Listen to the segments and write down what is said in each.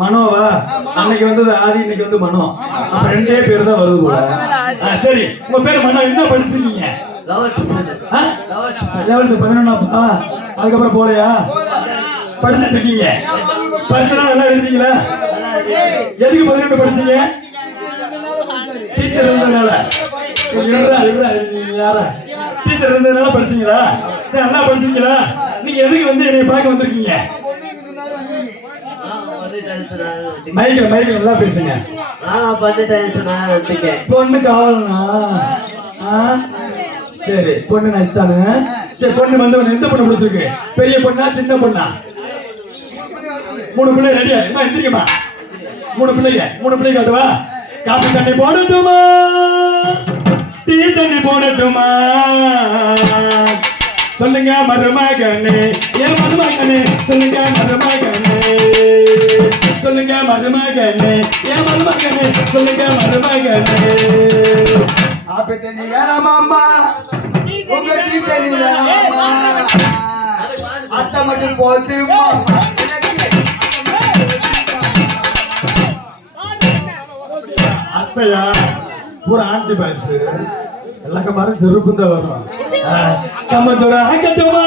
Manoah? அன்னைக்கு வந்தது ஆதி, இன்னைக்கு வந்து மனோ. அப்ப ரெண்டே பேர் தான் வருது போல. சரி, உங்க பேரு மனோ. என்ன படிச்சிருக்கீங்க? 11th 11ஆ? அதுக்கப்புறம் போலையா? படிச்சுட்டு இருக்கீங்க. பரிசெல்லாம் நல்லா எழுதிங்களா? எதுக்கு 12 படிச்சீங்க? டீச்சர் இருந்ததுனால. யாரா டீச்சர் இருந்ததுனால படிச்சீங்களா? சரி, நல்லா படிச்சீங்களா? நீங்க எதுக்கு வந்து என்னை பார்க்க வந்திருக்கீங்க? மைக்கில் நல்லா பேசுங்க. பொண்ணு காவலனா? சரி, பொண்ணு நச்சுத்தானு. சரி, பொண்ணு வந்து எந்த பொண்ணு பிடிச்சிருக்கு? பெரிய பொண்ணா சின்ன பொண்ணா? 3 பிள்ளை ரெடியா? என்ன எந்திரிக்கமா? 3 பிள்ளை காட்டுவா. காப்பி தண்ணி போடட்டுமா, டீ தண்ணி போடட்டுமா? சொல்லுங்க மருமகனே, ஏன் மருமகனே? சொல்லுங்க மருமகனே, சொல்லுங்க மருமகனே, ஏன் மருமகனே? சொல்லுங்க மருமகனே. காப்பி தண்ணி வேணாமாம்மா, உங்க டீ தண்ணி வேணாமாம்மா, அத்தை மட்டும் போட்டுமா. அத்தையா பூரா ஆண்டி பாய்ஸ் எல்லாக்க மாதிரி செருப்பு தான் வரும். கம்மச்சோறு ஆக்கட்டுமா,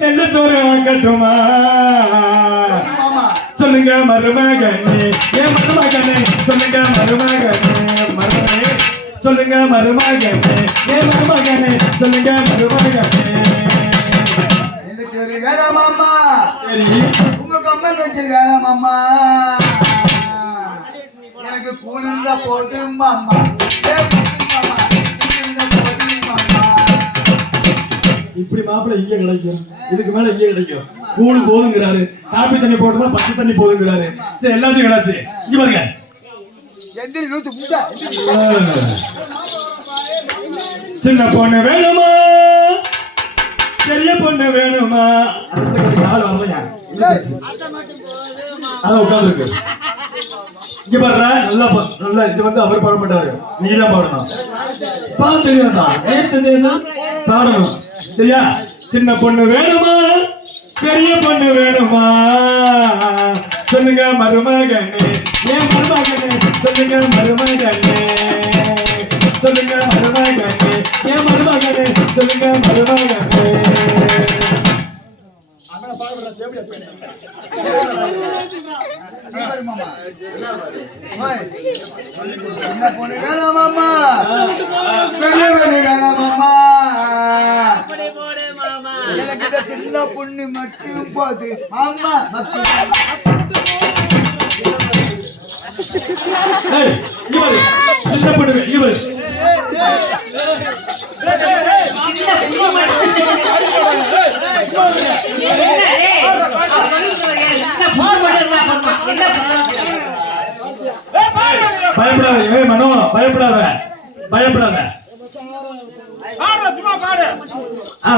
நெல்லச்சோறு ஆக்கட்டுமா? சொல்லுங்க மருமகனே, ஏன் மருமகனே? சொல்லுங்க மருமகனே, மருமகனே. சொல்லுங்க மருமகனே, ஏன் மருமகனே? சொல்லுங்க மருமகனே. நெல்லச்சோறு வேணாமாம்மா, சரி. உங்க கம்மன் வச்சு வேணாமாம்மா, எனக்கு கூலிருந்தா போட்டுமா. இப்படி மாப்பிள்ள இங்க கிடைக்கும், இதுக்கு மேல இங்க கிடைக்கும். கூழ் போதுங்கிறாரு, காப்பி தண்ணி போட்டுமா, பச்சை தண்ணி போதுங்கிறாரு. சரி, எல்லாத்தையும் கிடைச்சு. இங்க பாருங்க, சின்ன பொண்ணு வேணுமா, பெரிய பொண்ணு வேணுமா? ஆள் வரலையா? அதான் உட்கார்ந்து இங்க பாருங்க. நல்லா இது வந்து அவர் பாட மாட்டாரு, நீதான் பாடணும். பாட்டு தான் பாடணும், சரியா? சின்ன பொண்ணு வேணுமா, பெரிய பொண்ணு வேணுமா? சொல்லுங்க மருமகனே, ஏன் மருமகனே? சொல்லுங்க மருமகனே, சொல்லுங்க மருமகனே, ஏன் மருமகனே? சொல்லுங்க மருமகனே. எனக்கு சின்ன பொண்ணு மட்டும் போது அம்மா. சின்ன பொண்ணு பயப்படாத மனோ, பயப்படாத.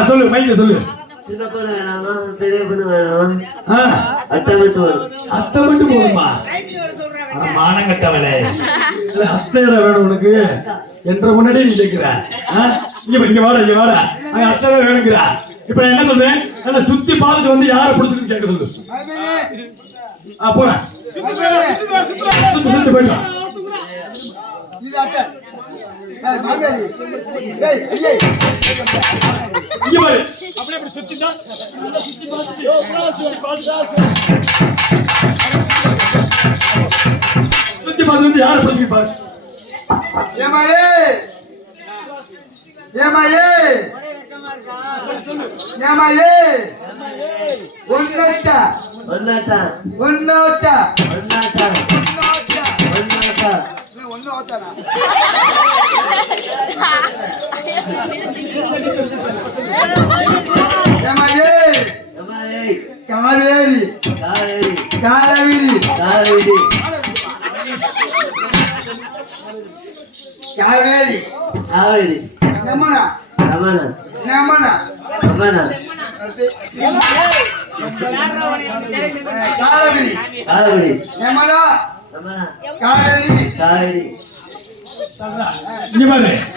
சொல்லு, மைக்கில் சொல்லு. சின்ன பொண்ணு வேணாமா, பெரிய பொண்ணு வேணாமா? அத்தை மட்டும் போதுமா? மானங்கட்டவளே, அத்தையிட வேணும் உனக்கு என்ற முன்னாடி நீ கேட்கிற. இங்க வாடா, அங்க அத்தை வேணுங்கிற. இப்ப என்ன சொல்றேன், நல்லா சுத்தி பார்த்துட்டு வந்து யாரை பிடிச்சிருக்கு கேட்க சொல்லு. போறேன், சுத்தி போயிட்டோம். சுத்தி பார்த்து யாரை பிடிச்சி பாரு.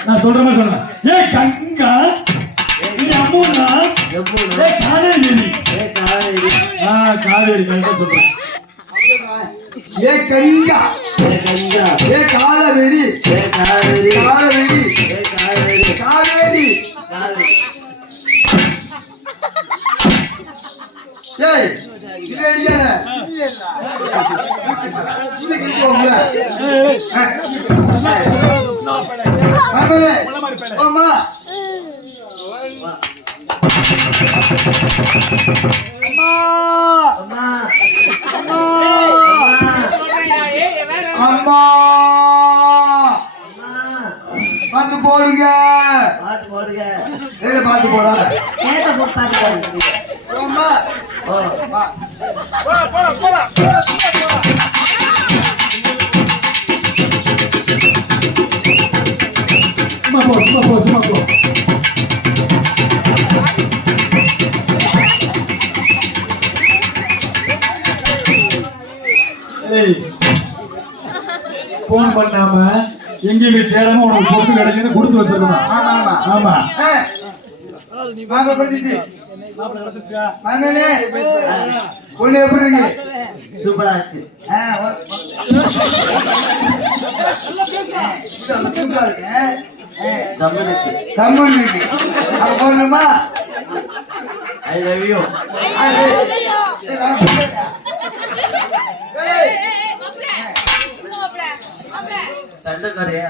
நான் சொல்ற மாதிரி சொன்னேன். ஏ கங்கா, அம்முனா, காவேரி, காவேரி கரெக்டா சொல்றேன். ஏ கங்கா ஏ கங்கா ஏ காலவெடி ஏ காவேரி காலவெடி ஏ காவேரி காவேரி காவேரி ஏய் இது அடிக்காத இதுக்கு போங்க மாமனே ஓமா அம்மா அம்மா அம்மா அம்மா வந்து போடுங்க பாட்டு போடுங்க ஏய் பாத்து போடா எனக்கு போட்டு பாட்டு போடுங்க அம்மா ஓ அம்மா சும்மா போ ஏய் போன் பண்ணாம எங்கேயுமே தேடாம உனக்கு பொண்ணு கிடைக்குன்னு கொடுத்து வச்சிருக்கணும். ஆமா ஆமா ஆமா மாமா படுத்துச்சு மாமனே பொண்ணு எப்படி இருக்கு சூப்பரா இருக்கு சூப்பரா இருக்கு ஜம்முனுக்கு கம்மன் இருக்கு அப்ப போடணுமா ஐ லவ் யூ தண்டக்கரையா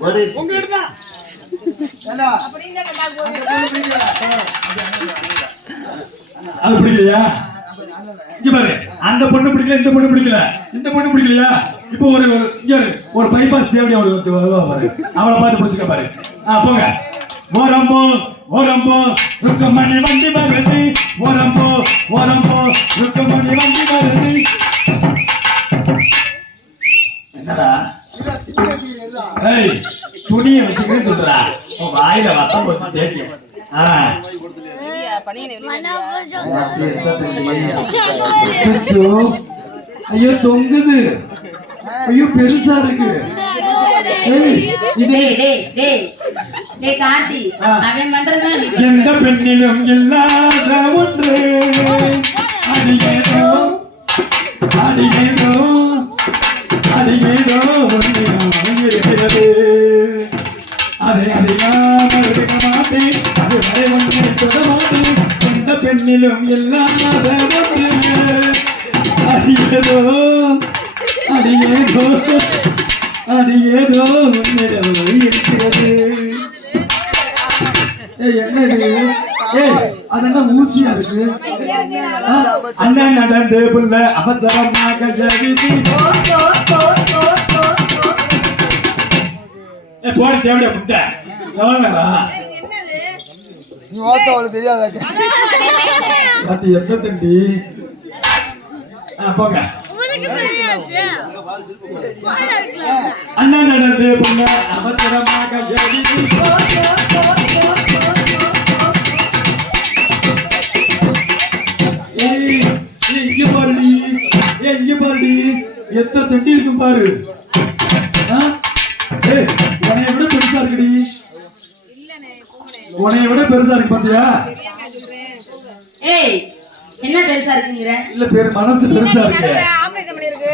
ஒரு ஏண்டா அது பிடிக்கலையா? இங்க பாரு, அந்த பொண்ணு பிடிக்கல, இந்த பொண்ணு பிடிக்கல, இந்த பொண்ணு பிடிக்கலையா? இப்போ ஒரு இங்க ஒரு பைபாஸ் தேவடி அவளுக்கு வருவா பாரு, அவளை பார்த்து பிடிச்சிக்க பாரு. போங்க. ஓரம்போ ஓரம்போ ருக்கமணி வண்டி வருது, ஓரம்போ ஓரம்போ ருக்கமணி வண்டி வருது. என்னடா ஏய், துணியை வச்சுக்கிட்டு சொல்றா, உன் வாயில வசம் போச்சு தேடியும். ஐயோ தொங்குது, ஐயோ பெருசா இருக்கு. எந்த பெண்ணிலும் இல்லாத ஒன்று அடியேதோ அடியேதோ அடியேதோ ஒன்று இருக்கிறது. அதை அறியாமல் இருக்க மாட்டேன், அது வரை ஒன்றை தொட மாட்டேன். எந்த பெண்ணிலும் இல்லாத ஒன்று அடியேதோ அடியேதோ அடியேதோ ஒன்றிடம் இருக்கிறது. என்னது? அதென்ன ஊசியா இருக்கு? அண்ணன் நடந்து புள்ள அவசரமாக ஜெயிச்சு போட தேவையா புட்ட எவ்வளோ நீ ஓட்ட அவளுக்கு தெரியாத அது எந்த தண்டி? போங்க. அண்ணன் நடந்து புள்ள அவசரமாக ஜெயிச்சு இங்க பாருடி, இங்க பாருடி, எத்தனை தட்டி இருக்கு பாரு. உனைய விட பெருசா இருக்குடி, உனைய விட பெருசா இருக்கு பாத்தியா? ஏய் என்ன பெருசா இருக்குங்கற? இல்ல மனசு பெருசா இருக்கு. ஆபரேஷன் பண்ணிருக்கு.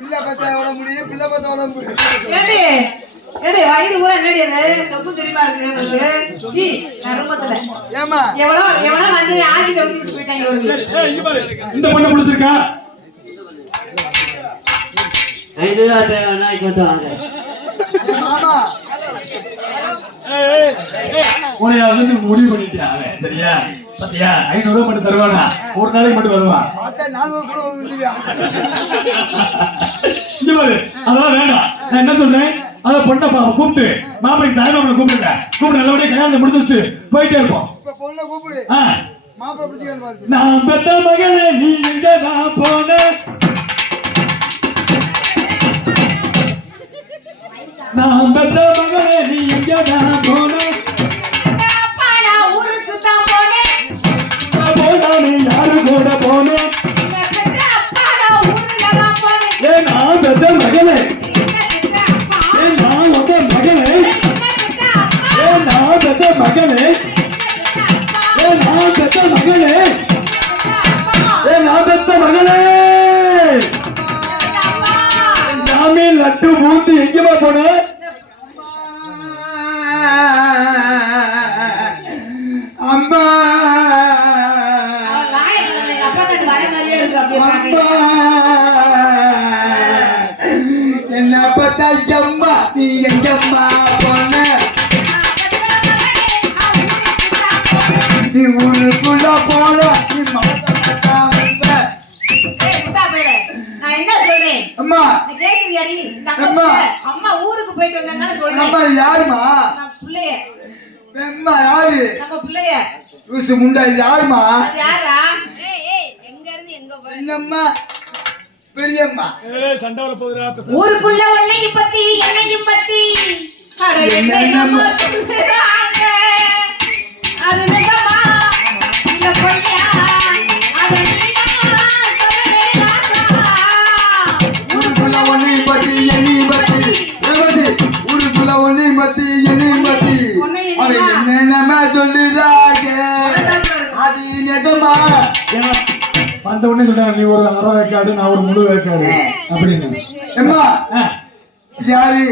பிள்ளை பத்தா எவ்வளவு முடியும், பிள்ளை பத்தா எவ்வளவு முடியும். ஏடி ஏடி வயிறு பூரா என்னடி அது தொப்பு தெரியுமா இருக்கு உங்களுக்கு? சீ நான் ரொம்ப தல. ஏமா எவ்வளவு வந்து ஆஞ்சி தூக்கிட்டு போயிட்டாங்க ஒரு. இங்க பாரு, இந்த பொண்ணு புடிச்சிருக்கா? 5 ரூபாய் தேவைன்னா இங்க வாங்க. ஆமா உனைய வந்து முடிவு பண்ணிட்டியா அவன், சரியா? பாத்தியா 500 ரூபாய் மட்டும் தருவானா, ஒரு நாளைக்கு மட்டும் வருவான். அத்தை 400 கூட வந்துருவியா? இங்க பாரு, அதெல்லாம் வேண்டாம். நான் என்ன சொல்றேன், அத பொண்ணை கூப்பிட்டு மாப்பிளைக்கு தலைமாமனை கூப்பிடுங்க, கூப்பிட்டு நல்லபடியா கல்யாணத்தை முடிச்சு வச்சுட்டு போயிட்டே இருப்போம். இப்ப பொண்ணை கூப்பிடு, மாப்பிள்ளை பிடிச்சிக்கணும் பாரு. நான் பெத்த மகளே நீ எங்க நான் போனேன், நான் பெத்த மகளே நீ எங்க நான் போனேன், அப்பா நான் ஊருக்கு தான் போனேன், போனானே யாரு கூட போனேன், அப்பா நான் ஊருக்கு தான் போனேன். நான் பெத்த மகளே, நான் உங்க மகளே லட்டு மூந்து எங்கேயுமா போன? அம்மா அவன் வாயை பாருங்க, எங்க அப்பா தான் வாய் மாதிரியே இருக்கு அப்படியே அம்மா பாக்குறேன். என்ன பார்த்தா அம்மா நீ எங்கம்மா போன நீ ஊருக்குள்ள போன நீ மாட்டா ஏய், முட்டா பயலே, நான் என்ன சொல்றேன்? அம்மா நீ கேக்குறியாடி? இந்த அம்மா. அம்மா ஊருக்கு போயிட்டு வந்தாங்கன்னு சொல்றேன். அம்மா யாருமா நான் புள்ளைய, அம்மா யாரு நம்ம புள்ளைய. லூசு முண்டா இது யாருமா அது யாரா? சின்னம்மா பெரியம்மா சண்டை போகுதுடா. ஊருக்குள்ள உன்னையும் பத்தி என்னையும் பத்தி அட என்னையம்மா சொல்லுறாங்க. அது நிஜமா இல்ல பொய்யா? அத நீதான் சொல்லவே ராசா. ஊருக்குள்ள ஒன்னை பத்தி என்னை பத்தி ரேவதி ஊருக்குள்ள ஒன்னை பத்தி என்னை பத்தி அது என்னென்னமா சொல்லுறாங்க அது நிஜமா வந்த உடனே சொல்றாங்க நீ ஒரு அரை வேக்காடு நான் ஒரு முழு வேக்காடு அப்படின்னு. அம்மா இது யாரு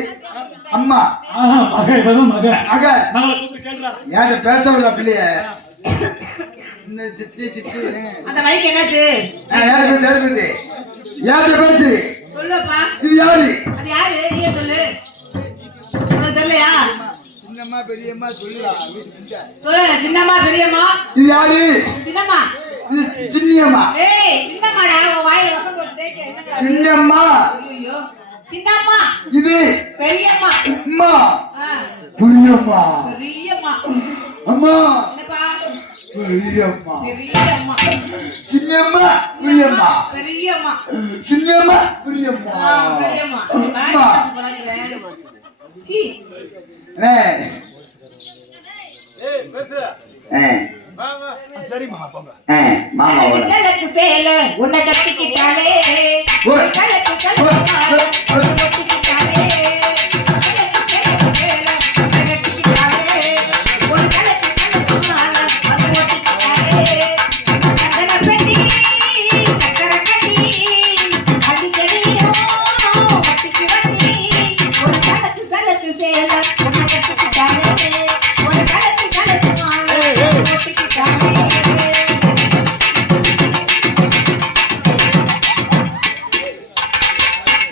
அம்மா மக இப்பதான் மக மக நாளை கூப்பிட்டு கேட்கலாம். யார்கிட்ட பேச விட பிள்ளைய இன்னும் சித்தி சித்தி அந்த மைக் என்னாச்சு? யார்கிட்ட பேசு யார்கிட்ட பேசு சொல்லுப்பா. இது யாரு அது யாரு? நீயே சொல்லு. உனக்கு தெரியலையா? சின்னம்மா பெரியம்மா சொல்லுடா லூசு முண்டா சொல்லு. சின்னம்மா பெரியம்மா? இது யாரு சின்னம்மா. இது சின்னியம்மா ஏய், சின்னம்மாடா, உன் வாயில வசம் போட்டு தேய்க்க. என்னடா? சின்னம்மா ஐயோ, சின்னம்மா இது பெரியம்மா. அம்மா ஆ, பெரியம்மா பெரியம்மா. அம்மா என்னப்பா? பெரியம்மா பெரியம்மா. சின்னம்மா பெரியம்மா பெரியம்மா. சின்னம்மா பெரியம்மா ஆ, பெரியம்மா. நீ அம்மா வாயில பழகுற. சீ. சரிம்மா போங்க. மாமா கலக்கு சேல உன்னை கட்டிக்கிட்டாலே ஓய். கலக்கு கலக்கு உன்னை கட்டிக்கிட்டாலே கலக்கு சேல உன்னை கட்டிக்கிட்டாலே ஒரு கலக்கு கலக்கு மாலை அதை ஒட்டிக்கிட்டாலே சந்தன பெட்டி சக்கரை கட்டி அடிக்கடியோ கட்டிக்கு வட்டி ஒரு கலக்கு கலக்கு சேல உன்னை கட்டிக்கிட்டாலே ஒரு கலக்கு கலக்கு மாலை அதை ஒட்டிக்கிட்டாலே.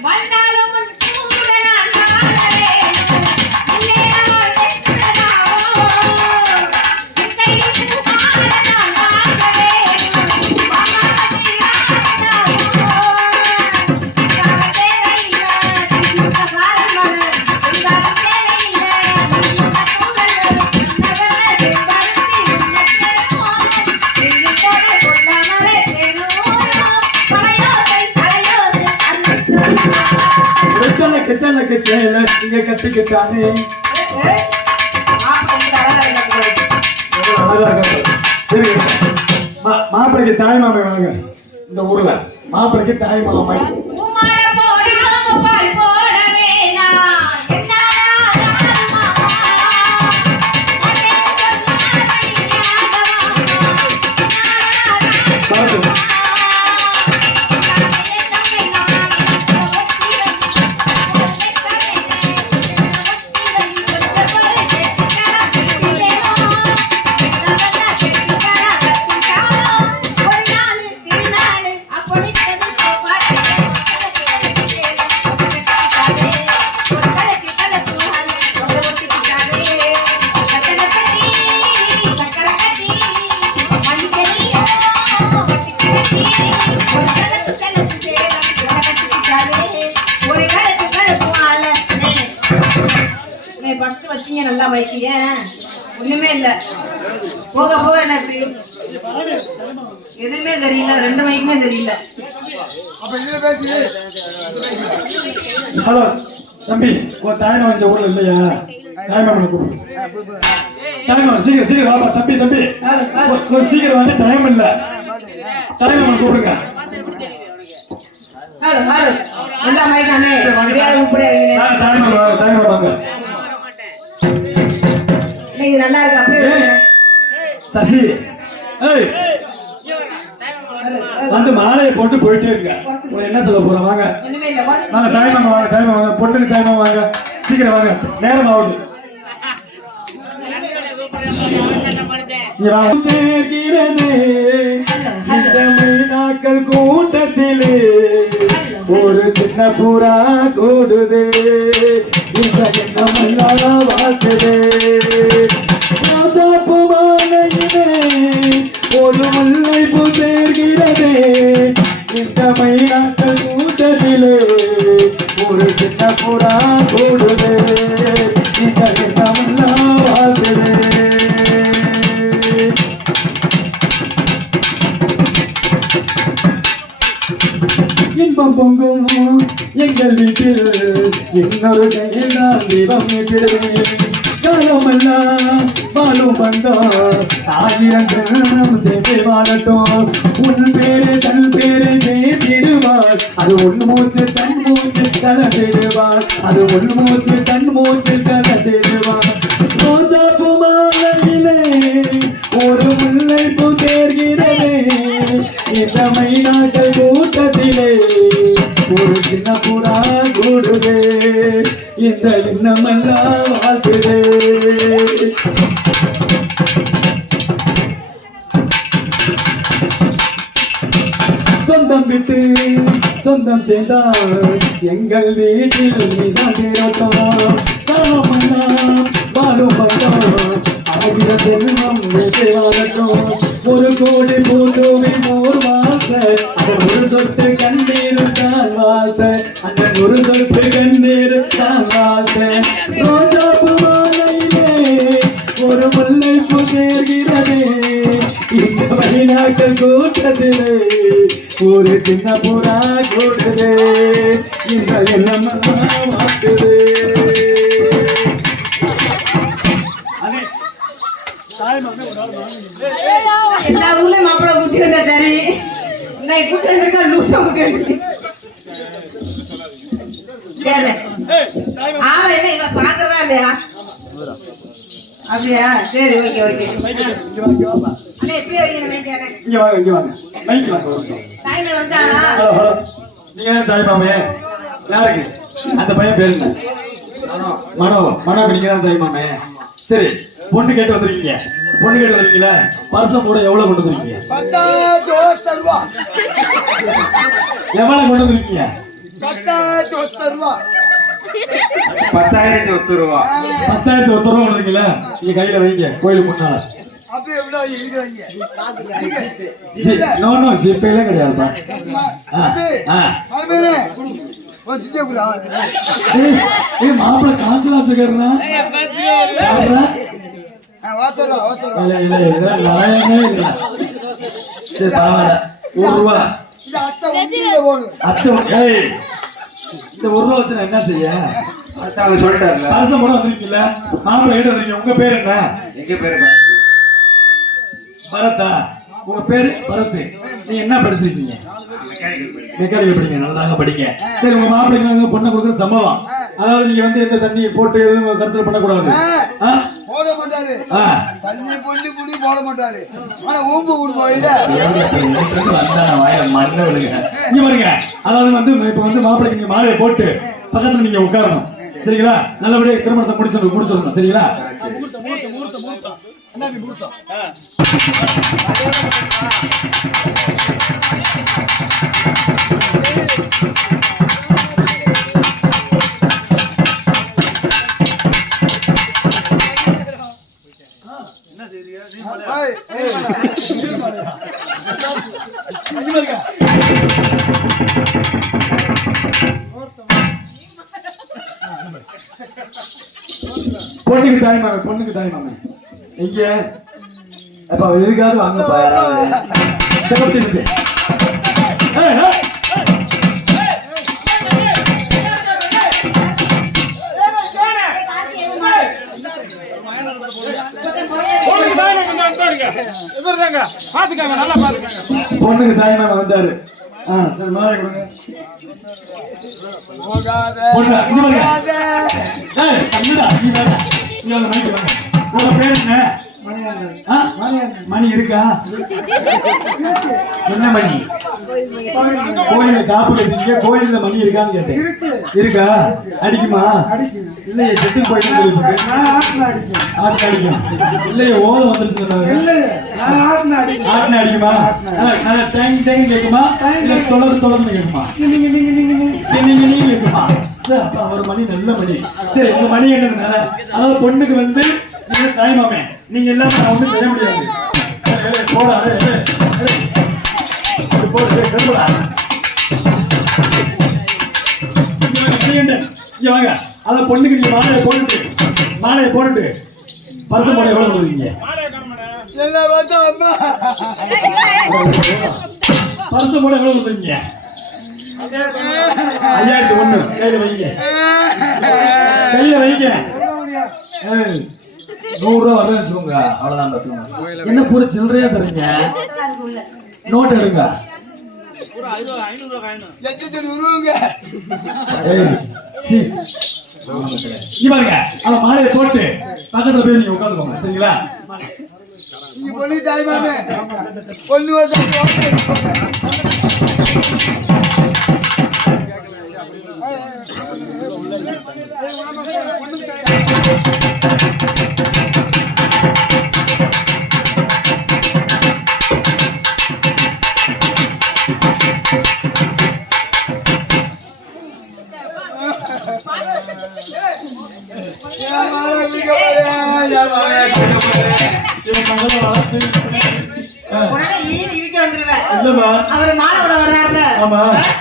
வந்தாலும் கூட நான் வாழவே இல்லையா வெற்றனாவோ கையில் பூமால நான் வாழவே வாமானதி ஆனாவோ கால தேவையில்லை இந்த காலம் இந்த தேவையில்லை இந்த சூழல் நகரே பருத்தி நச்சேனோ இங்கு போட கொண்டாமலே தேனோ பழையோசை பழையோசை அன்னை கிச்சன்ல கிச்சன்ல நீங்க கட்டிக்கிட்டானே சரி. மாப்பிளைக்கு தாய் மாமை வாங்க இந்த ஊர்ல மாப்பிளைக்கு தாய் மாமை உமால போடாம பால் போட வேணாம் என்னால மாமா பார்த்து பத்து வச்சீங்க நல்லா வைக்கீங்க ஒண்ணுமே இல்ல போக போக எனக்கு எதுவுமே தெரியல ரெண்டு மைக்குமே தெரியல அப்ப இதுல பேசு ஹலோ தம்பி உன் தாய் மாமன் இந்த ஊர்ல இல்லையா? தாய் மாமனை கூப்பிடு. தாய் மாமன் சீக்கிரம் சீக்கிரம் வாப்பா தம்பி தம்பி கொஞ்சம் சீக்கிரம் வந்து டைம் இல்ல. தாய் மாமன் கூப்பிடுங்க. ஹலோ ஹலோ எல்லா மைக்கானே தெரியாது உருப்படியா வைங்க தாய் மாமன் வாங்க தாய் மாமன் வாங்க. இது நல்லா இருக்கு அப்படியே சசி ஏய் ஹலோ வந்து மாலையை போட்டு போயிட்டே இருக்க. உங்களை என்ன சொல்ல போறோம்? வாங்க ஒண்ணுமே இல்ல வாங்க, டைம் வாங்க, டைம் வாங்க, பொண்ணுக்கு டைம் வாங்க, சீக்கிரம் வாங்க, நேரம் ஆகுது. கூட்டத்திலே ஒரு சின்ன புறா கூடுது, இந்த எண்ணமெல்லாம் வாழ்த்துது. ஒரு முல்லை பூ சேர்கிறது, இந்த மைனாக்கள் கூட்டத்திலே ஒரு சின்ன புறா கூடுது, இந்த எண்ணமெல்லாம் வாழ்த்துது. இன்பம் பொங்கும் எங்கள் வீட்டில் இன்னொரு கையில் நான் தீபம் ஏற்றுகிறேன். காலமெல்லாம் வாழும் வந்தோம், 1000 ஜென்மம் சேர்ந்து வாழட்டும். உன் பேரு தன் பேரு சேர்த்திடுவார், அது உன் மூச்சு தன் மூச்சு கலந்திடுவார், அது உன் மூச்சு தன் மூச்சு கலந்திடுவார். ரோஜாப்பூ மாலையிலே ஒரு முல்லை பூ சேர்கிறதே, இந்த மைனாக்கள் கூட்டத்திலே ஒரு சின்ன புறா கூடுதே, இந்த எண்ணமெல்லாம் வாழ்த்துதே. சொந்தம் விட்டு சொந்தம் சேர்ந்தால் எங்கள் வீட்டில் நீதான் தேரோட்டம். காலமெல்லாம் வாழும் வந்தோம், 1000 ஜென்மம் வெற்றி வாழட்டும். ஒரு கோடி பூந்தோவி மோர் வாச, அந்த ஒரு சொட்டு கண்ணீர் தான் வாச, அந்த ஒரு சொட்டு கண்ணீர் தான் வாச. ரோஜாப்பூ மாலையிலே ஒரு முல்லை பூ சேர்கிறதே, இந்த மைனாக்கள் கூட்டத்திலே ஒரு சின்ன புறா கூடுதே, இந்த எண்ணமெல்லாம் வாழ்த்துதே. எல்லா ஊர்ல மாப்பிள்ளை குட்டி வந்தா சரி, நான் குட்டி வந்திருக்கா லூசா குட்டி வந்திருக்கேன். ஆமா, என்ன இவரை பாக்குறதா இல்லையா? அப்படியா? சரி, ஓகே ஓகே. அண்ணே எப்பயே வைக்கிறேன் மைக்கானே. இங்க வாங்க, இங்க வாங்க, மைக் வாங்க. டைம் வந்தானா? ஹலோ ஹலோ, நீங்க தான் தாய் மாமே. யாருக்கு? அந்த பையன் பேரு என்ன? மனோ. மனோ நீங்க தான் தாய் மாமே. சரி, பொண்ணு கேட்டு வந்திருக்கீங்க. பொண்ணு கேட்டு வந்திருக்கீங்களா? பர்சம் கூட எவ்வளவு கொண்டு வந்திருக்கீங்க? 10,000 ரூபா. எவ்வளவு கொண்டு வந்திருக்கீங்க? 10,000 ரூபா. 10,000 ரூபா. 10,000 ரூபா கொண்டு வந்திருக்கீங்களா? நீங்க கையில வைங்க, கோயிலுக்கு முன்னால. அப்படியே எவ்வளவு இருக்கிறீங்க? நோ நோ, ஜிபேல கிடையாது சார். மாப்பிள்ள காசுல வச்சுக்கிறா சரி, பரவாயில்ல. 1 ரூபா. இந்த 1 ரூபா வச்சு நான் என்ன செய்ய? சொல்லிட்டாரு. அரசம் கூட வந்திருக்கீங்களா? மாப்பிள்ள கிட்ட வந்திருக்கீங்க. உங்க பேர் என்ன? எங்க பேரு பரத்தா. உங்க பேரு பரத். நீங்க என்ன படிச்சிருக்கீங்க? மெக்கானிக்கல் படிங்க. நல்லா படிங்க. சரி, உங்க மாப்பிள்ளைக்கு பொண்ணை கொடுக்குற சம்பவம். அதாவது நீங்க வந்து எந்த தண்ணி போட்டு எதுவும் கன்சிடர் பண்ணக்கூடாது. போட மாட்டாரு, தண்ணி பொண்ணு குடி போட மாட்டாரு. ஆனா ஊம்பு குடுப்பாங்க. மண்ண விடுங்க. இங்க பாருங்க, அதாவது வந்து இப்ப வந்து மாப்பிள்ளைக்கு நீங்க மாலையை போட்டு பக்கத்துல நீங்க உட்காரணும். சரிங்களா? நல்லபடியா திருமணத்தை முடிச்சிடணும். சரிங்களா? பொண்ணுக்கு தாய் மாமே. பொண்ணுக்கு தாய் மாமே இங்க அப்ப எதுக்காவது வாங்க பொண்ணுக்கு தாய் மாமா வந்தாரு. சரி, மாலை கொடுங்க. உங்க பேர் என்ன? ஆ? மணி இருக்கா? என்ன மணி? கோயில காப்பு கட்டிங்க, கோயில்ல மணி இருக்கான்னு கேட்டேன். இருக்கா? அடிக்குமா? இல்லையே, செத்து போயிட்டு ஆட்டு அடிக்கும். இல்லையே, ஓதம் வந்துருச்சு சொன்னாங்க. ஆட்டுன அடிக்குமா? டேங் டேங் கேட்குமா? இல்ல தொடர்ந்து கேட்குமா? நீங்க கேட்குமா? சரி, அப்ப ஒரு மணி நல்ல மணி. சரி, உங்க மணி என்ன? அதாவது பொண்ணுக்கு வந்து நீங்க தாய்மாமே, நீங்க எல்லாம் நான் ஒண்ணும் செய்ய முடியாது. போடா, போடு, கிளம்புடா. இங்க வாங்க. அதான் பொண்ணுக்கு நீங்க மாலையை போட்டுட்டு பரிசு போட எவ்வளவு கொடுக்குறீங்க? என்ன பார்த்தா அம்மா பரிசு போட எவ்வளவு கொடுக்குறீங்க? 5001 கையில வைங்க. கையில வைங்க. 100 ரூபா வரலன்னு வச்சுக்கோங்க, அவ்வளவுதான் பார்த்துக்கோங்க. என்ன பூரா சில்லறையா தரீங்க? நோட் எடுங்க. பாருங்க, அந்த மாலையை போட்டு பக்கத்துல போய் நீங்க உட்காந்துக்கோங்க, சரிங்களா? நீங்க பொண்ணு தாய்மாமே பொண்ணு அவரு மாலை வர்றாருல,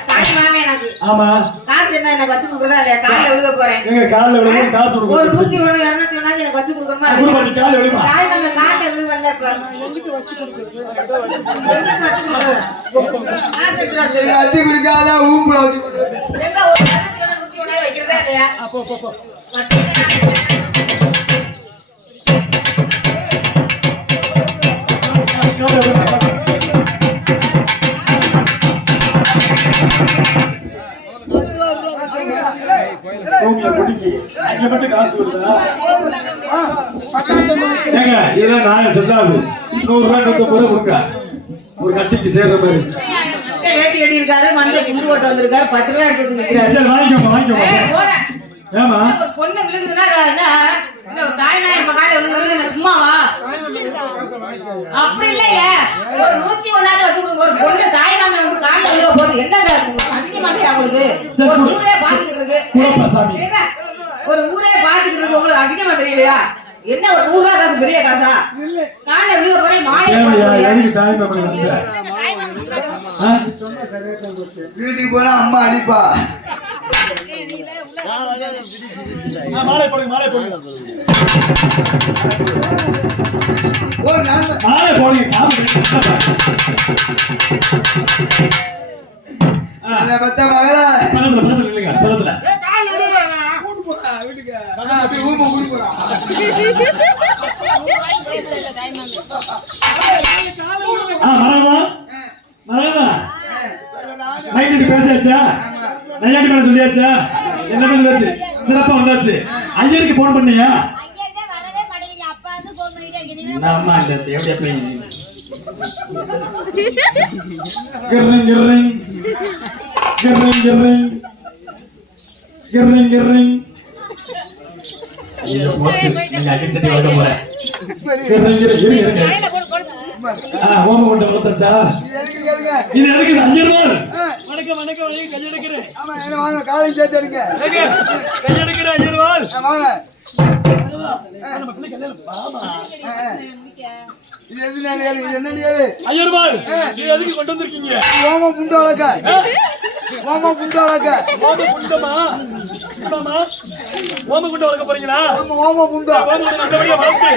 தாய் மாமே எனக்கு. ஆமா, காசு என்ன எனக்கு வச்சு கொடுக்குறதா இல்லையா? காலைல விழுக போறேன். எங்க காலைல விழுக காசு ஒரு 101 201 எனக்கு வச்சு கொடுக்குறமா இல்லையா? தாய் மாமே காலைல விழுவல்ல. இப்ப எங்கிட்ட வச்சு கொடுக்குறது? அத்தி குடிக்காத ஊம்புல வச்சு கொடுக்குறது. எங்க ஒரு 101 வைக்கிறதா இல்லையா? அப்போ ஒரு கட்டிக்கு சேர்ற மாதிரி வேட்டி அடி இருக்காரு, மஞ்சள் குண்டு போட்டு வந்திருக்காரு, 10 ரூபாய் எடுத்து நிக்கிறாரு. வாங்கிக்கோங்க. ஏமா பொண்ணு விழுகுதுன்னா என்ன ஒரு தாய்னா நம்ம காலையில விழுகுறது என்ன சும்மாவா? அப்படி இல்லைங்க, ஒரு 101 வச்சு ஒரு பொண்ணு தாய்மாமே வந்து காலையில விழுக போகுது. என்னங்க அதிகமா இல்லையா உங்களுக்கு? ஒரு ஊரே பாத்துக்கிட்டு இருக்கு, ஒரு ஊரே பாத்துக்கிட்டு இருக்கு, உங்களுக்கு அதிகமா தெரியலையா? என்ன ஒரு 100 ரூபாய் காசு பெரிய காசா? காலையில விழுக போறேன், மாலையை வீட்டுக்கு போனா அம்மா அடிப்பா. மாலை போடுங்க. ஒரு நாள் மாலை போடுங்க. பத்த மகள பக்கத்துல பேசியாச்சா? நையாண்டி மேல சொல்லியாச்சா? என்ன சொல்லியாச்சு? சிறப்பா வந்தாச்சு. ஐயருக்கு போன் பண்ணியா? அம்மா காலேஜ் சேர்த்து வாங்க. இது என்ன ஐயர்வாள், நீ எதுக்கு கொண்டு வந்திருக்கீங்க? ஓம புண்டு வளர்க்க. ஓம புண்டு வளர்க்க. ஓம புண்டமா? ஓம புண்டு வளர்க்க போறீங்களா? ஓம புண்டு நல்லபடியா வளர்த்து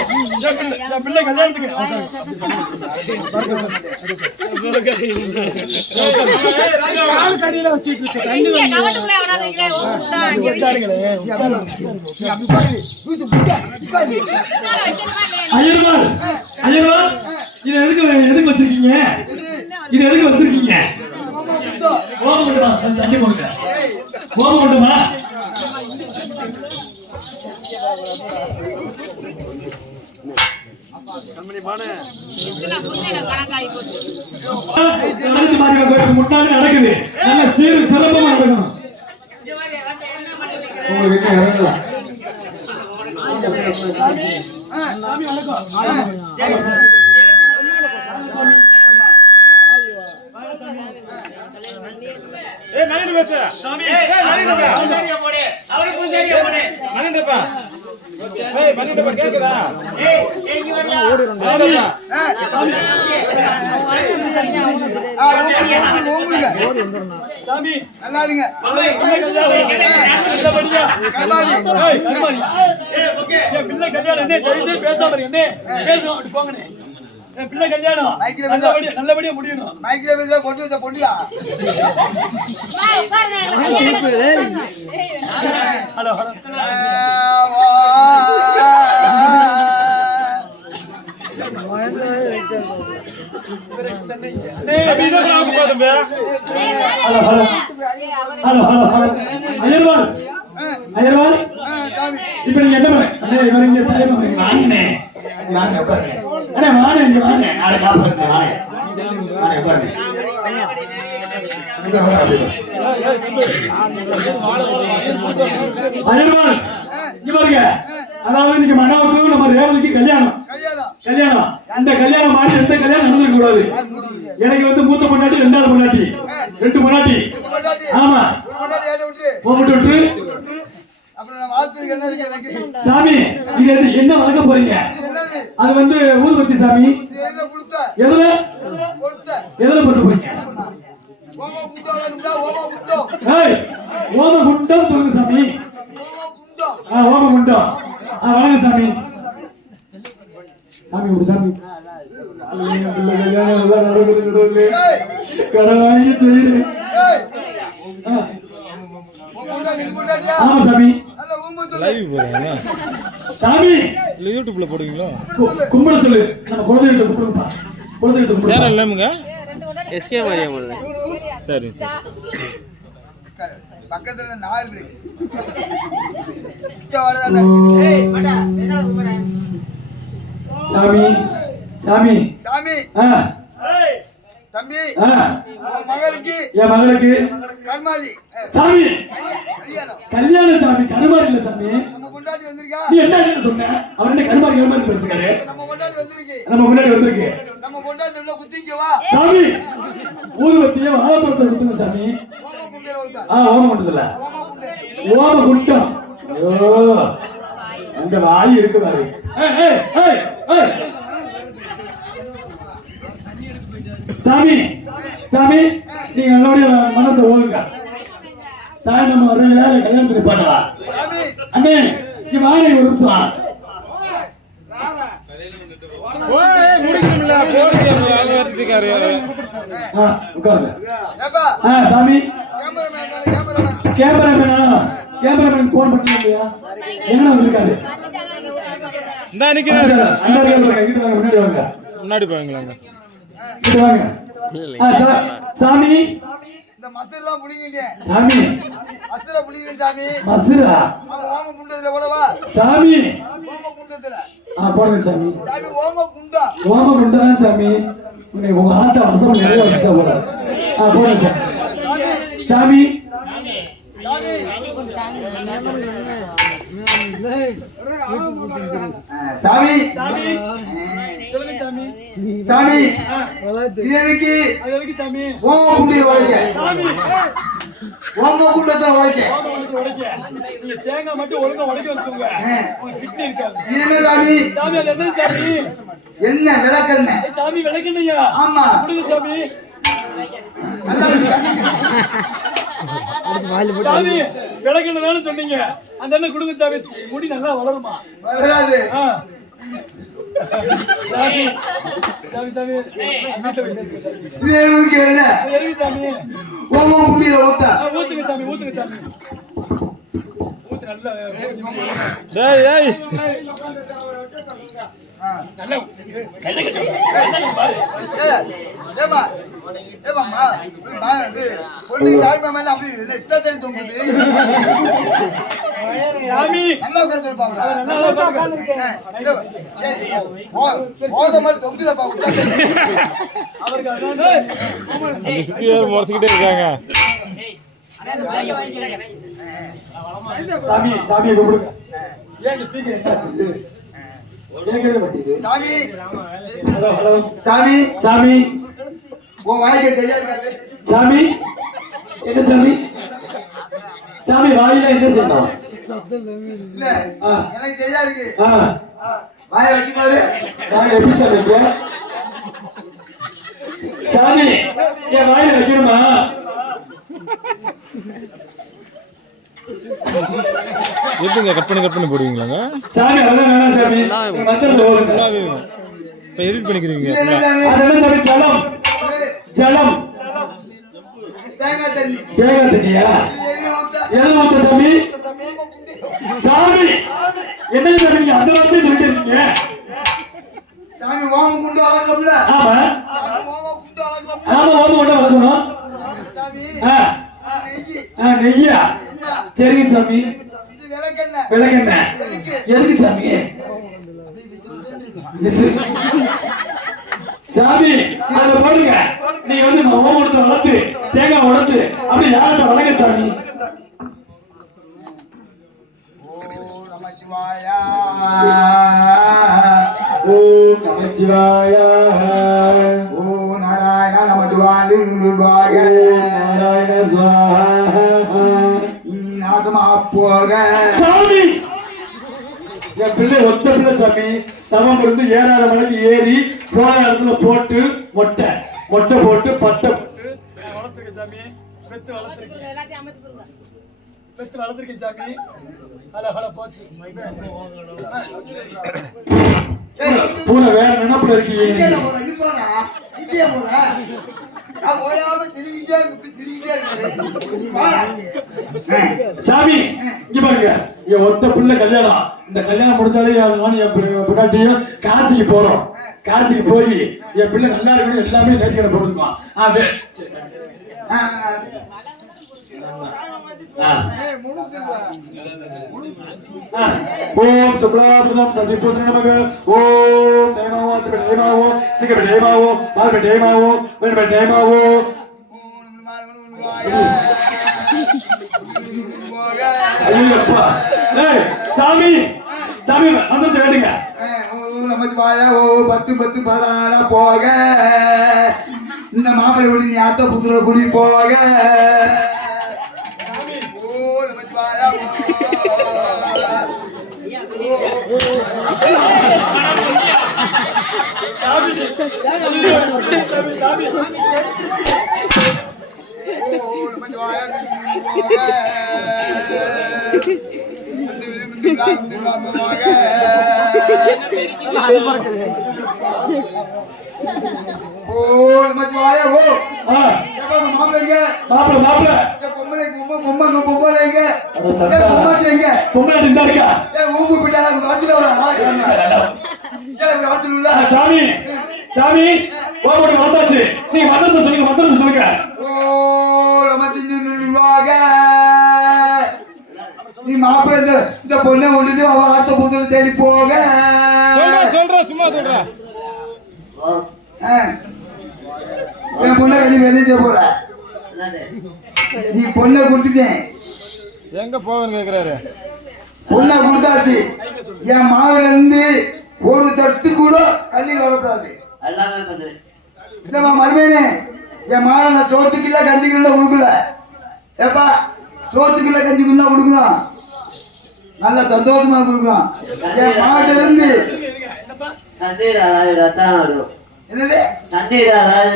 என் பிள்ளை கல்யாணத்துக்கு கடியில வச்சுட்டு ஐயர்வாள், ஐயர்வாள், இது எதுக்கு வச்சிருக்கீங்க? இது எதுக்கு வச்சிருக்கீங்க? ஓம கொண்டுமா? தண்ணி போங்க. ஓம கொண்டுமா? கணக்கு மாரியம்மன் கோயில் முன்னாடி நடக்குது. நல்ல சீரு சிறப்பமா நடக்கணும். உங்களுக்கு இறங்கல. சாமி வணக்கம். ஏய் மணிடு பேசு சாமி ஏய் மணிடு பூசாரியா போடு அவரு பூசாரியா போடு மணிடுப்பா ஏய் மணிடுப்பா கேக்குதா ஏய் இங்க வரயா ஓடிறோம் சாமி நல்லா இருங்க பிள்ளை கல்யாணம் பேசாம இருக்கு பேசுவோம் போங்கண்ணே பிள்ளை கல்யாணம் நல்லபடியா முடியணும். மைக்கில பேசுற கொண்டு வச்ச பொண்ணியா ஹலோ அயர்வாள் இப்ப நீங்க என்ன வாங்கினே அண்ணே வாங்க இங்க வாங்க நாளை காப்பாங்க வாங்க அயர்வாள் இங்க பாருங்க. அதாவது இன்னைக்கு மண்டபத்துக்கு நம்ம ரேவதிக்கு கல்யாணம். இந்த கல்யாணம் மாதிரி எந்த கல்யாணம் நடந்துக்க கூடாது. எனக்கு வந்து மூத்த பொண்டாட்டி ரெண்டாவது பொண்டாட்டி 2 பொண்டாட்டி. ஆமா போட்டு விட்டு சாமி இது என்ன வளர்க்க போறீங்க? அது வந்து ஊதுபத்தி சாமி. எதுல போட்டு போறீங்க? ஓம குண்டம் சொல்லுங்க சாமி. ஓம குண்டம் வணங்க சாமி. சாமி ஒரு சாமி கடவாங்கி செய்யுது. ஆமா சாமி சாமி யூடியூப்ல போடுவீங்களா? கும்பிட சொல்லு. நம்ம குழந்தைகிட்ட கும்பிடுப்பா. குழந்தைகிட்ட கும்பிடு. சேனல் நேமுங்க எஸ்கே மாரியம்மன். சரி பக்கத்துல நாரு சாமி சாமி சாமி தம்பி மகளுக்கு என் மகளுக்கு கர்மாதி சாமி கல்யாணம் சாமி. கருமாரி இல்ல சாமி. நம்ம கொண்டாடி வந்திருக்கா. நீ என்ன சொன்ன? அவர் என்ன கருமாரி பேசுறாரு? நம்ம கொண்டாடி வந்திருக்கு. நம்ம முன்னாடி வந்திருக்கு. நம்ம கொண்டாடி உள்ள குத்திக்கவா சாமி ஊதுபத்திய வாழைப்பழத்தை குத்துங்க சாமி. ஓம குண்டல ஊத்தா. ஓம குண்டல ஓம குண்டல ஓம குண்டம். ஐயோ அந்த வாய் இருக்கு பாரு. சாமி சாமி நீங்க நல்லபடியா மனத்தை ஓதுங்க. தாய் நம்ம வர வேலை கல்யாணம் பண்ணி பண்ணலாம். அண்ணே நீ வாடகை ஒரு நிமிஷம். உட்காருங்க சாமி. கேமராமேன் போன் பண்ணியா? என்ன வந்திருக்காரு? முன்னாடி வாங்க. முன்னாடி போவீங்களாங்க? சாமி இந்த மசூர்லாம் புடிங்கீங்க. சாமி மசூர புடிங்கீங்க சாமி. மசூரா ஓம குண்டத்துல போடவா சாமி? ஓம குண்டத்துல போடுங்க சாமி. சாமி ஓம குண்டா. ஓம குண்டா சாமி. உங்க ஆட்ட அவசரம் நிறைய வச்சுட்டா போல. போடுங்க சாமி. சாமி சாமி சொல்லுங்க சாமி. சாமி இதுக்கு சாமி ஓம குண்டில வளைக்க. சாமி ஓம குண்டத்துல வளைக்க. நீங்க தேங்காய் மட்டும் ஒழுங்கா உடைக்க வச்சுக்கோங்க. உங்க கிட்னி இருக்காது. என்ன சாமி? சாமி அது என்ன சாமி? என்ன விளக்கெண்ண? சாமி விளக்கெண்ணையா? ஆமா. கொடுங்க சாமி. சாமி விளக்கெண்ண தானே சொன்னீங்க. அந்த என்ன கொடுங்க சாமி. முடி நல்லா வளருமா? வளராது. சாமி சாமி சாமி இது எதுக்கு என்ன? எதுக்கு சாமி? ஓம குண்டில ஊத்தா. ஊத்துங்க சாமி ஊத்துங்க சாமி. டேய் டேய் முறைச்சிக்கிட்டே இருக்காங்க. சாமி சாமியை கூப்பிடுங்க. ஏன் தூக்கி என்னாச்சு? கேட்கவே மாட்டேங்குது. சாமி ஹலோ ஹலோ சாமி சாமி உன் வாழ்க்கை தெரியாது. சாமி என்ன சாமி? சாமி வாயில என்ன செய்யணும்? இல்ல ஆ. எனக்கு தெரியாது. ஆ வாயை வச்சு பாரு. வாயில எப்படி சாமி வைக்க? சாமி என் வாயில வைக்கணுமா? எப்படிங்க கட் பண்ணி போடுவீங்களாங்க? சாமி அதெல்லாம் வேணாம் சாமி. மந்திரம் போடுங்க. ஃபுல்லாவே வேணும். இப்போ எடிட் பண்ணிக்கிறீங்க. இது என்ன சாமி? அதெல்லாம் சாமி ஜலம் ஜலம் தேங்காய் தண்ணி. தேங்காய் தண்ணியா? இது எண்ணெய் ஊத்தா. எதை ஊத்த சாமி? சாமி என்ன சாமி நீங்க அந்த வார்த்தையை சொல்லிட்டு இருக்கீங்க? சாமி ஓமம் குண்டு அளக்கணும்ல. ஆமா சாமி ஓமம் குண்டு அளக்கணும். ஆமா ஓமம் கொண்டு வளர்க்கணும். சாமி ஆ நெய்யி. நெய்யா? என்ன? சரிங்க சாமி. இது விளக்கெண்ணெய். விளக்கெண்ணெய் எதுக்கு? எதுக்கு சாமி? சாமி அதை போடுங்க. நீங்க வந்து ஓமம் கொடுத்து வளர்த்து தேங்காய் உடைச்சு அப்படி யார்கிட்ட வளங்க சாமி? ஓ நமச்சிவாயா. ஓம் நமச்சிவாய. ஓ நாராயண நமச்சிவாய. நாராயண சுவாஹா. இனி நாசமா போக. சாமி என் பிள்ளை ஒத்த பிள்ளை சாமி. தவம் இருந்து ஏறாத மலைக்கு ஏறி போன இடத்துல போட்டு மொட்டை போட்டு பட்டை போட்டு வளர்த்துருக்கேன் சாமி. பெத்து வளர்த்துருக்கேன் சாமி. ஹலோ போச்சு. பூனை வேற நினைப்புல இருக்கீங்க. இங்கே போறேன். நீ போறா? இங்கே போறேன். நான் ஓயாம திரிகிட்டே இருக்கேன். சாமி இங்க பாருங்க. என் ஒத்த பிள்ளை கல்யாணம். இந்த கல்யாணம் முடிச்சாலே நானும் என் பின்னாட்டியும் காசிக்கு போறோம். காசிக்கு போய் என் பிள்ளை நல்லா இருக்கணும் எல்லாமே நேர்த்திக்கடை போட்டுக்குவான். ஓம் சுக்லாபுரம் சதிபூஷண நமக. ஓம் தேமாவோ தேமாவோ சிகப தேமாவோ மால்ப தேமாவோ வெண்ப தேமாவோ. ஐயப்பா ஏய் சாமி சாமி வந்து வேண்டுங்க. நமச்சிவாயா. ஓ 10 பாடாடா போக. இந்த மாப்பிள்ளை கூடி நீ அத்தை புத்துல கூடி போக. ஓ நமச்சிவாயா. சாமி சாமி ஓடி வந்தாச்சு. நீங்க மந்திரத்தை சொல்லுங்க. நீ மாப்பிள்ளை இந்த பொண்ணை விட்டுட்டு அவ அடுத்த பொண்ணு தேடி போக. சொல்றா சும்மா சொல்றா. என் பொண்ணை கட்டி வெளியே போற. நீ பொண்ணை கொடுத்துட்டேன். எங்க போவேன்னு கேக்குறாரு. பொண்ணை கொடுத்தாச்சு. என் மாவில இருந்து ஒரு தட்டு கூட கண்ணீர் வரக்கூடாது. எல்லாமே பண்றேன். இல்லம்மா மருமையனே, என் மாலை நான் சோத்துக்குள்ள கஞ்சிக்குள்ள கொடுக்கல. ஏப்பா சோத்துக்குள்ள கஞ்சிக்குள்ள கொடுக்கலாம். நல்ல சந்தோஷமா கொடுக்கலாம். என் மாட்ட இருந்து தண்ணீர் ரத்தம் வரும். என்னது தண்ணீர்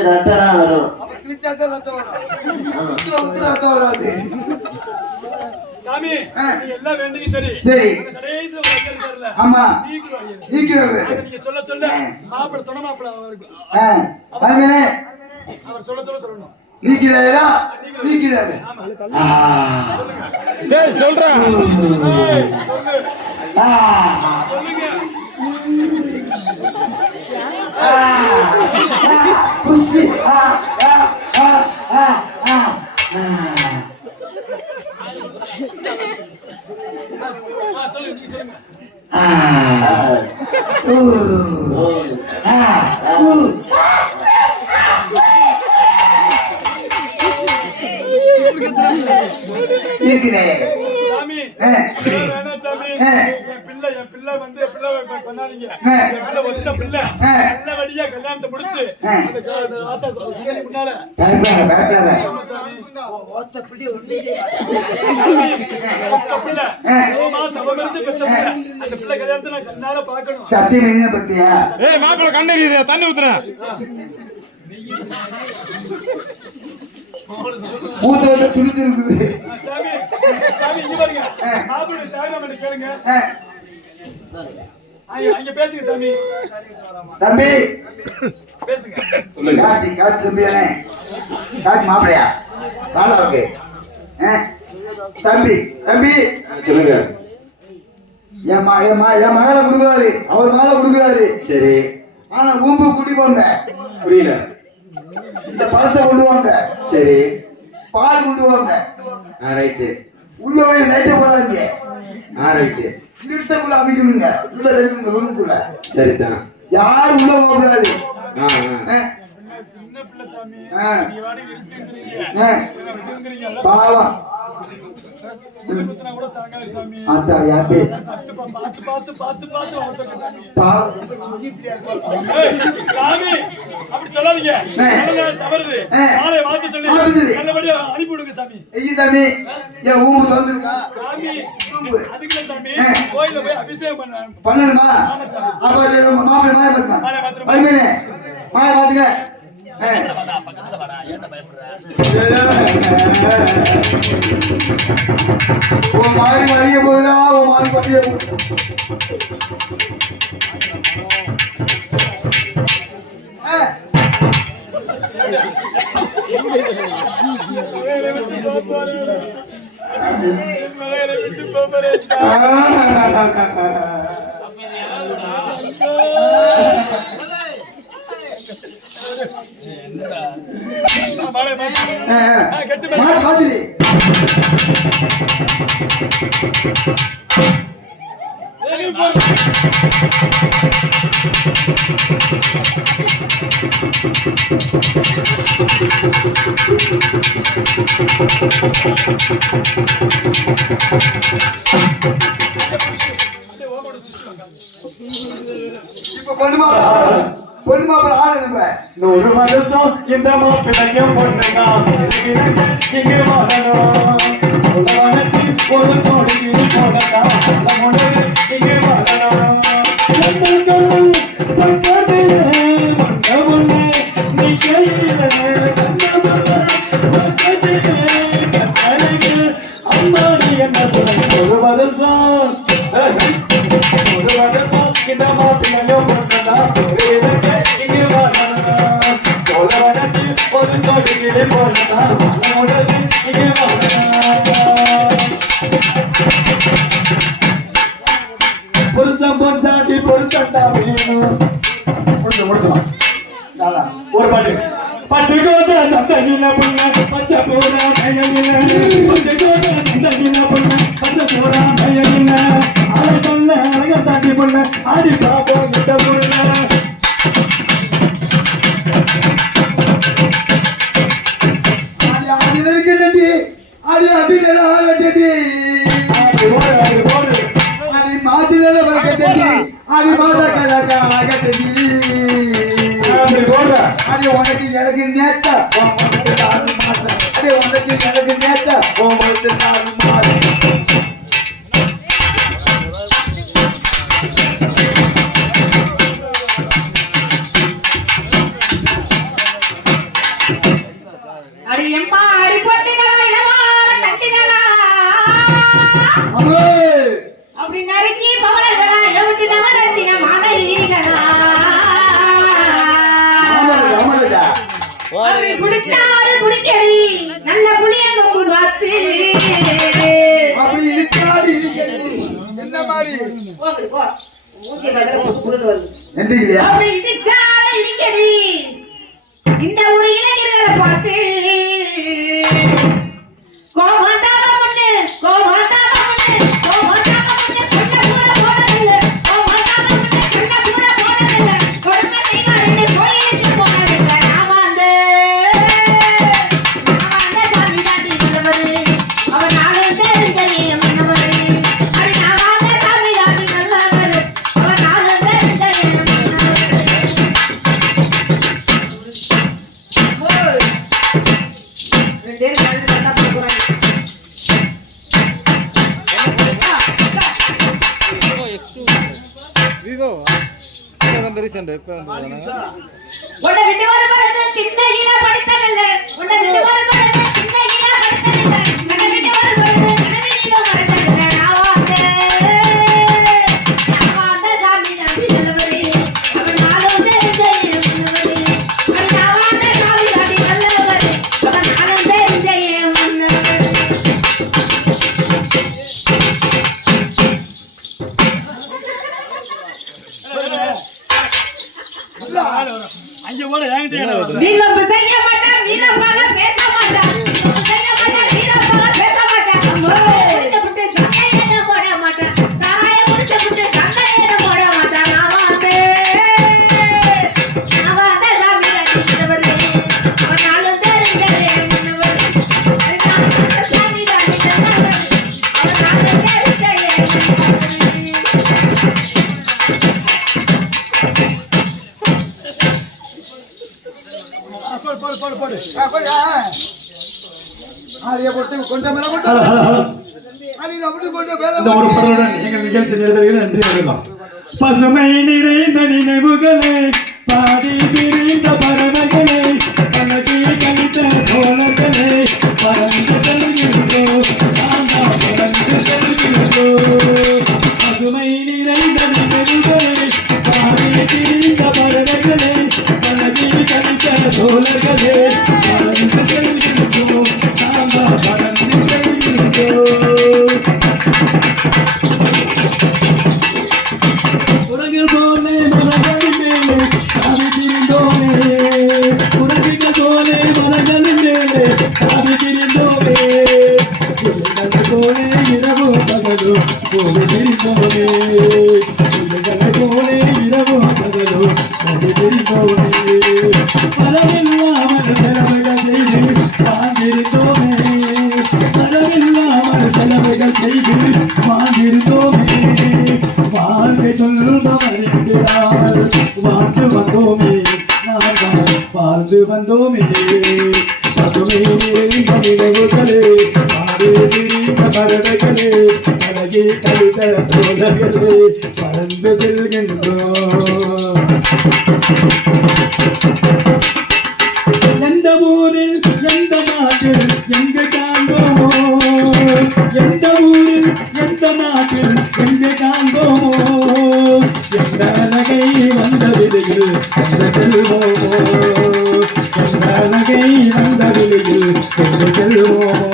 ரத்தம் வரும். அப்ப கிழிச்சாதான் ரத்தம் வரும். உத்துல ரத்தம் வராது. சாமி எல்லாம் வேண்டிங்க சரி. சரி கடைசில ஒரு ஐயர் இருக்காருல. ஆமா நீக்குவாங்க. நீக்கிறவர். நீங்க சொல்ல மாப்பிள்ளை துணை மாப்பிள்ளை இருக்கும். மருமையனே அவர் சொல்லணும். நீக்கிறாரா நீக்கிறாரு டேய் சொல்றா குஷி சாமி வேணாம் சாமி என் பிள்ளை வந்து என் பிள்ளை பண்ணாதீங்க என் பிள்ளை ஒத்த பிள்ளை நல்ல வழியா கல்யாணத்தை முடிச்சு அந்த ஆத்தா சுகந்தி முன்னால ஒத்த பிள்ளை அந்த பிள்ளை கல்யாணத்தை நான் கண்ணார பார்க்கணும் சத்தியமே பத்தியா ஏய் மாப்பிள கண்ணெரியுது தண்ணி ஊத்துறேன் மூத்தோட சுருத்தி இருக்குது சாமி சாமி இங்க பாருங்க மாப்பிள்ளை தாய்மாமன் கேளுங்க அங்க பேசுங்க சாமி தம்பி பேசுங்க காட்டி காட்டி தம்பியானே காட்டி மாப்பிளையா பாலாவுக்கு தம்பி தம்பி சொல்லுங்க. என் மகளை கொடுக்குறாரு அவர் மேல கொடுக்குறாரு சரி. ஆனா ஊம்பு குட்டி போங்க புரியல. இந்த பழத்தை கொண்டு வாங்க சரி. பால் கொண்டு வாங்க ரைட்டு. உள்ள போய் லைட்டை போடாதீங்க ரைட்டு. இருட்டக்குள்ள அமைக்கணுங்க உள்ள இருக்குங்க ரூமுக்குள்ள சரிதான். யாரும் உள்ள போகக்கூடாது சின்ன பிள்ளை சாமி நீங்க வாடகை இருக்குங்கறீங்க பாவம் குத்துனா கூட தாங்காது சாமி ஆத்தாடி ஆத்தே பார்த்து பார்த்து பார்த்து பார்த்து வளர்த்துங்க சாமி பாவம் சாமி அப்படி சொல்லாதீங்க தவறுது நாளை வாழ்த்து சொல்லி நல்லபடியா அனுப்பி விடுங்க சாமி ஐயா சாமி என் ஊம்பு தந்துருக்கா சாமி அதுக்குள்ள சாமி கோயில போய் அபிஷேகம் பண்ணணுமா அப்ப மாப்பிள்ளை மாய பார்த்துங்க வருமேனே மாய பார்த்துங்க உன் மாதிரி வழிய போயிடா உன் மாதிரி வழிய விட்டு போறேன் பாத்துடி இப்ப பொண்ணு மாப்பிள்ள ஆளு நம்ம 100 வருஷம் இந்த மாப்பிள்ளையும் பொண்ணுங்க இங்க வரணும் ஒரு தொழில் போனதான் இங்க வரணும் அம்மாடி என்ன ஒரு வருஷம் இந்த மாப்பிள்ளையும் பொண்ணுதான் இங்க வரணும் சொல்ல வரது ஒரு தொழில் போனதான் இங்க வரணும் புருஷன் பொஞ்சாட்டி பொருத்தண்டா வேணும் ஒரு பாட்டு பட்டுக்கு வந்து சந்தகில பொண்ணு பச்சை போரா கையில பட்டுக்கு வந்து சந்தகில பொண்ணு பச்சை போரா கையில ஆளை சொன்ன அழக தாண்டி பொண்ணு ஆடி பாப்போம் கிட்ட பொண்ணு அடி மாத்தில அடி மாதா கட்டி அடி உனக்கு எனக்கு நேத்த அடி உனக்கு எனக்கு நேத்த அடி எம்மா அடி போட்டிகளா இளமான கட்டிகளா அப்படி நறுக்கி பவளங்களா எவட்டி நவரத்தின மாலைகளா அப்படி குடிச்சாலும் குடிக்க போங்க போ மூஞ்சி பதில புடுன்னு வருது எந்திரிக்கலையா அப்படி இடிச்சால இடிக்கடி இந்த ஒரு இளைஞர்களை பார்த்து கோமாதாவ முன்னே கோமாதாவ முன்னே கோமாதாவ முன்னே கண்ண பூர போடவில்லை கோமாதாவ முன்னே கண்ண பூர போடவில்லை கொடுமை தெய்வாரே கோயிலுக்கு போனதில்லை நாம அந்த சாமி தாண்டி நல்லவரு அவர் நாளே தெரிஞ்சே மன்னவரு அடி நாம அந்த சாமி தாண்டி நல்லவரு அவர் நாளே தெரிஞ்சே மன்னவரு ஓய் ரெண்டே ரெண்டு சத்தா போறாங்க விவோ இந்த ரீசன்ட் இப்போ உன்னை விட்டு வரப்படுறது திண்ணையில படித்ததில்ல உன்னை விட்டு வரப்படுறது திண்ணையில படித்ததில்ல உன்னை விட்டு வரப்படுறது கனவினில மறைத்ததில்ல நாவாந்த சாமி நம்பி நல்லவரே அவன் நாளும் தெரிஞ்சே மன்னவரே அவன் நாவாந்த சாமி நம்பி நல்லவரே அவன் நாளும் தெரிஞ்சே மன்னவரே அங்க போட என்கிட்ட வீரம் செய்ய மாட்டான் வீரமாக பேச மாட்டான் செய்ய மாட்டான் வீரமாக பேச மாட்டான் முடிச்ச புட்டு சண்டையில போட மாட்டான் சாராய முடிச்ச புட்டு சண்டையில போட மாட்டான் நாவாந்த சாமி அடிக்கிறவரே அவன் நாளும் தெரிஞ்சவே மன்னவரே சாமி அடிக்கிறவரே அவன் நாளும் தெரிஞ்சவே போடு ஆரியா போட்டு கொண்ட மேல போட்டு ஹலோ ஹலோ ஹலோ அடி ரவுண்டு கொண்ட மேல இந்த ஒரு படத்துடன் எங்கள் நிகழ்ச்சி நிறைவேறுகிறது நன்றி வணக்கம் பசுமை நிறைந்த நினைவுகளே பாடி பிரிந்த பறவைகளே கணக்கி கழித்த தோழர்களே பறந்து செல்கின்றோ நாங்கள் பறந்து செல்கின்றோ பசுமை நிறைந்த நினைவுகளே பாடி பிரிந்த பறவைகளே கணக்கி கழித்த தோழர்களே பறந்து செல்கின்றோ நாங்கள் பறந்து செல்கின்றோ உலகில் போலே மனங்களின் மேலே சாமி திரிந்தோமே உலகில் போலே மனங்களின் மேலே சாமி திரிந்தோமே உலகங்கள் போலே இரவு பகலோ போலே திரிந்தோமே உலகங்கள் போலே இரவு பகலோ போலே திரிந்தோமே பலமில்லாமல் செலவுகள் செய்து வாழ்ந்திருந்தோமே பலமில்லாமல் செலவுகள் செய்து வாழ்ந்திருந்தோமே வாழ்க்கை சொல்பவரிக்கிறார் வாழ்ந்து வந்தோமே நாங்கள் வாழ்ந்து வந்தோமே பசுமை நிறைந்த நினைவுகளே பாடி திரிந்த பறவைகளே அழகி கழித்த தோழர்களே பறந்து செல்கின்றோம் எந்த ஊரில் எந்த நாட்டில் எங்கு காண்போமோ எந்த ஊரில் எந்த நாட்டில் எங்கு காண்போமோ எந்த நகை வந்த விலையில் எங்கு செல்வோமோ எந்த நகை வந்த விலையில் எங்கு செல்வோமோ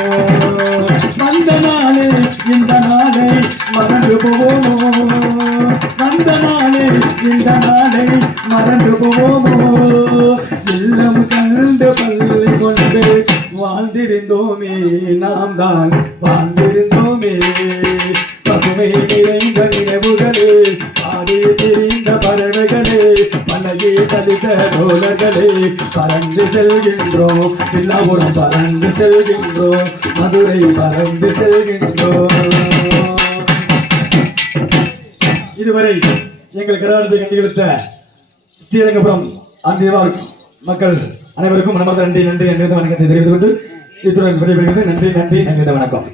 வந்த நாளே இந்த நாளை மறந்து போவோமோ வந்த நாளே இந்த நாளை மறந்து போவோமோ இல்லம் கண்டு பள்ளி கொண்டு வாழ்ந்திருந்தோமே நாம் தான் வாழ்ந்திருந்தோமே பசுமை நிறைந்த நினைவுகளே பாடி திரிந்த பறவைகளே பழகி கழித்த தோழர்களே பறந்து செல்கின்றோம் எல்லாபுரம் பறந்து செல்கின்றோம் மதுரை பறந்து செல்கின்றோம் இதுவரை எங்கள் கராரத்தை கண்டுகளித்த ஸ்ரீரங்கபுரம் ஆந்திரவாழ் மக்கள் அனைவருக்கும் நமது நன்றி நன்றி என்ற வணக்கத்தை தெரிவித்துக் கொண்டு இத்துடன் விடைபெறுகிறது. நன்றி நன்றி நன்றி வணக்கம்.